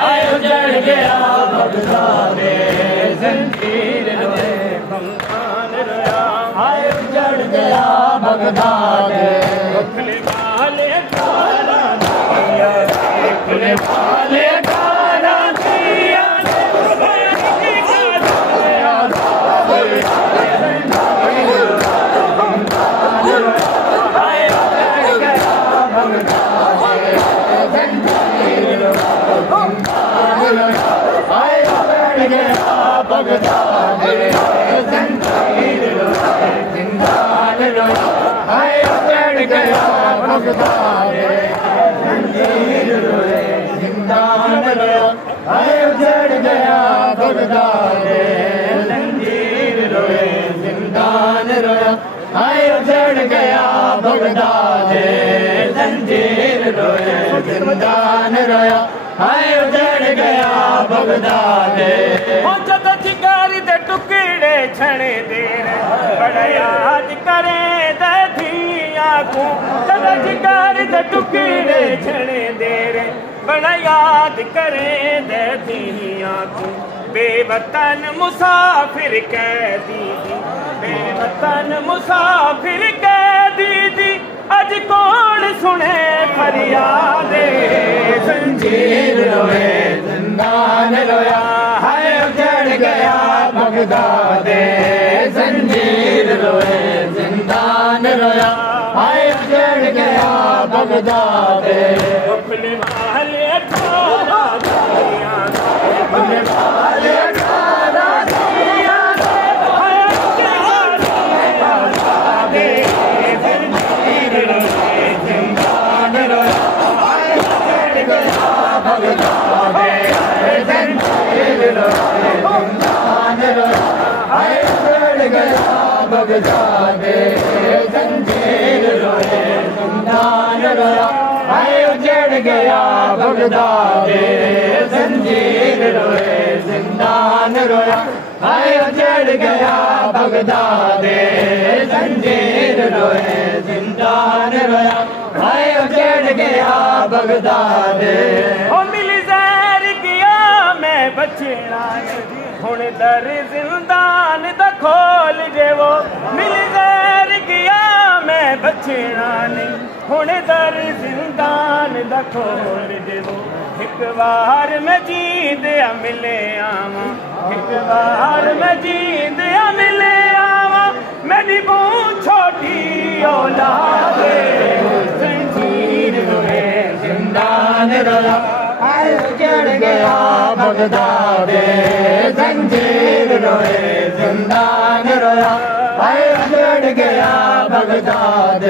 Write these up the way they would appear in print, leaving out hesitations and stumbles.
हाय उजड़ गया बगदाद जंजीर रोए बंगान रोया हाय उजड़ गया बगदाद खुले वाले कारा दिया खुले वाले कारा दिया बगदाद जंजीर रोए जिंदान रोया हाय उजड़ गया बगदाद जंजीर रोए जिंदान रोया हाय उजड़ गया बगदाद जंजीर रोए जिंदान रोया हाय उजड़ गया बगदाद जंजीर रोए जिंदान रोया हाय उजड़ गया बगदाद जद जिगर दे टुकड़े छणे देर बड़ा याद करे दिया को जद जिगर दे टुकड़े छणे देर बड़ा याद करे दिया को बेवतन मुसाफिर कैदी बेवतन मुसाफिर कैदी दी अज कौन सुने फरियाद जंजीर रोए जिंदान रोया हाय उजड़ गया बगदाद जंजीर रोए जिंदान रोया हाय उजड़ गया बगदाद अपने वाले खारा दिया अपने वाले खारा दिया बगदाद जंजीर रोए जिंदान रोया हाय उजड़ गया बगदाद जंजीर रोए जिंदान रोया हाय उजड़ गया बगदाद जंजीर रोए जिंदान रोया हाय उजड़ गया बगदाद ओ मिली ज़हर किया मैं बचना हुण दर जिंदान दा खोल जेवो मिल ज़हर किया मैं बचना नहीं हुण दर जिंदान दा खोल जेवो एक बार मैं जींदिया मिले आवा एक बार मैं जींदिया मिले आवा मेरी बहू छोटी औलाद जंजीर रोए जिंदान रोया हाय उजड़ गया बगदाद जंजीर रोए जिंदान रोया हाय उजड़ गया बगदाद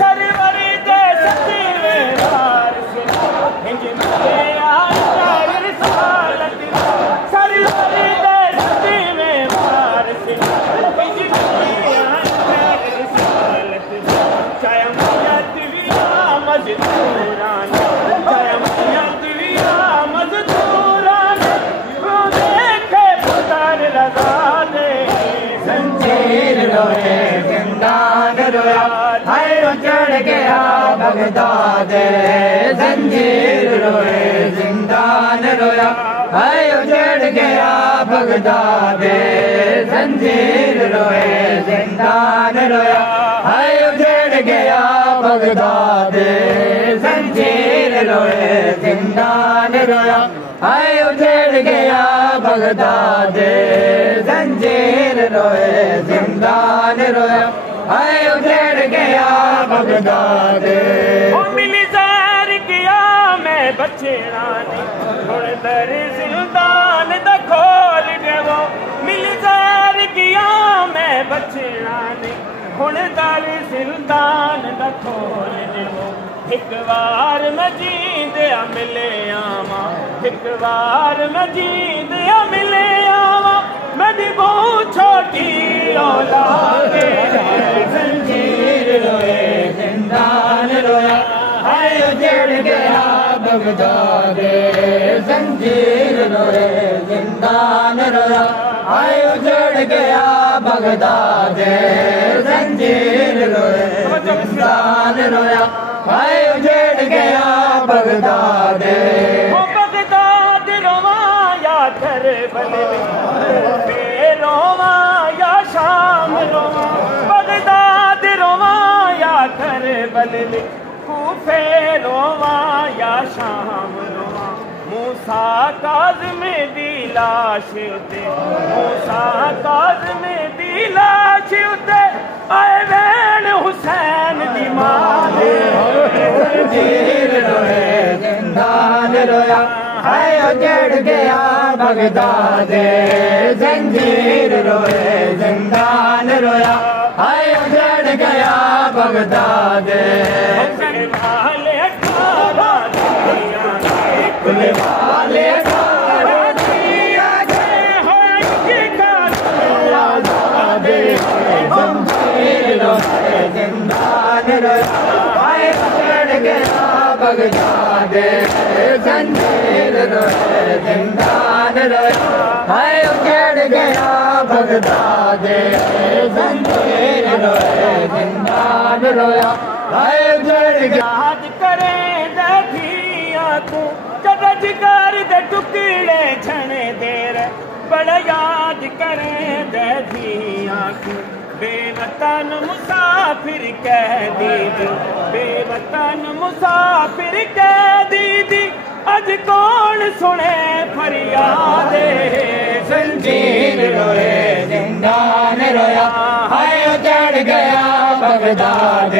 सरवरी दे सतीवें वार से हिंज में आया रिसालत सरवरी दे सतीवें वार से हिंज में आया रिसालत चाहे मयत भी मजदूरान चाहे मयत भी मजदूरान वो देखे पुतर लगा दे जंजीर रोए जिंदान रोया हाय उजड़ गया बगदाद जंजीर रोए जिंदान रोया हाय उजड़ गया बगदाद जंजीर रोए जिंदान रोया हाय उजड़ गया बगदाद जंजीर रोए जिंदान रोया हाय उजड़ गया बगदाद जंजीर रोए जिंदान रोया हाय उजड़ गया बगदाद मिली ज़हर किया मैं बचना नहीं हुण दर जिंदान दा खोल देवो मिली ज़हर किया मैं बचना नहीं हुण दर जिंदान दा खोल देवो एक बार मैं जींदिया मिले आवा एक बार मैं जींदिया मिले आवा मेरी बहू छोटी औलाद जंजीर रोए जिंदान रोया हाय उजड़ गया बगदाद जंजीर रोए जिंदान रोया हाय उजड़ गया बगदाद जंजीर रोए जिंदान रोया हाय उजड़ गया बगदाद बले रोवा या शाम रोवा बगदाद रोवा या करबल में कूफे रोवा या शाम रोवा मूसा काज़िम दी लाश उते मूसा काज़िम दी लाश उते आए वैन हुसैन दी मां जंजीर रोए जिंदान रोया हाय उजड़ गया बगदाद जंजीर रोए जिंदान रोया हाय उजड़ गया बगदाद वाले वाले जिंदान रोया हाय उजड़ गया बगदाद जंजीर रोए जिंदान रोया हाय उजड़ गया बगदाद जंजीर रोए जिंदान रोया हाय उजड़ गया याद करें देखिया तू जब जिगर दे टुकड़े छने देर बड़ा याद करें देखिया तू बेवतन मुसाफिर कह दीदी बेवतन मुसाफिर कह दीदी अज कौन सुने फरियाद जंजीर रोए जिंदान रोया हाय उजड़ गया बगदाद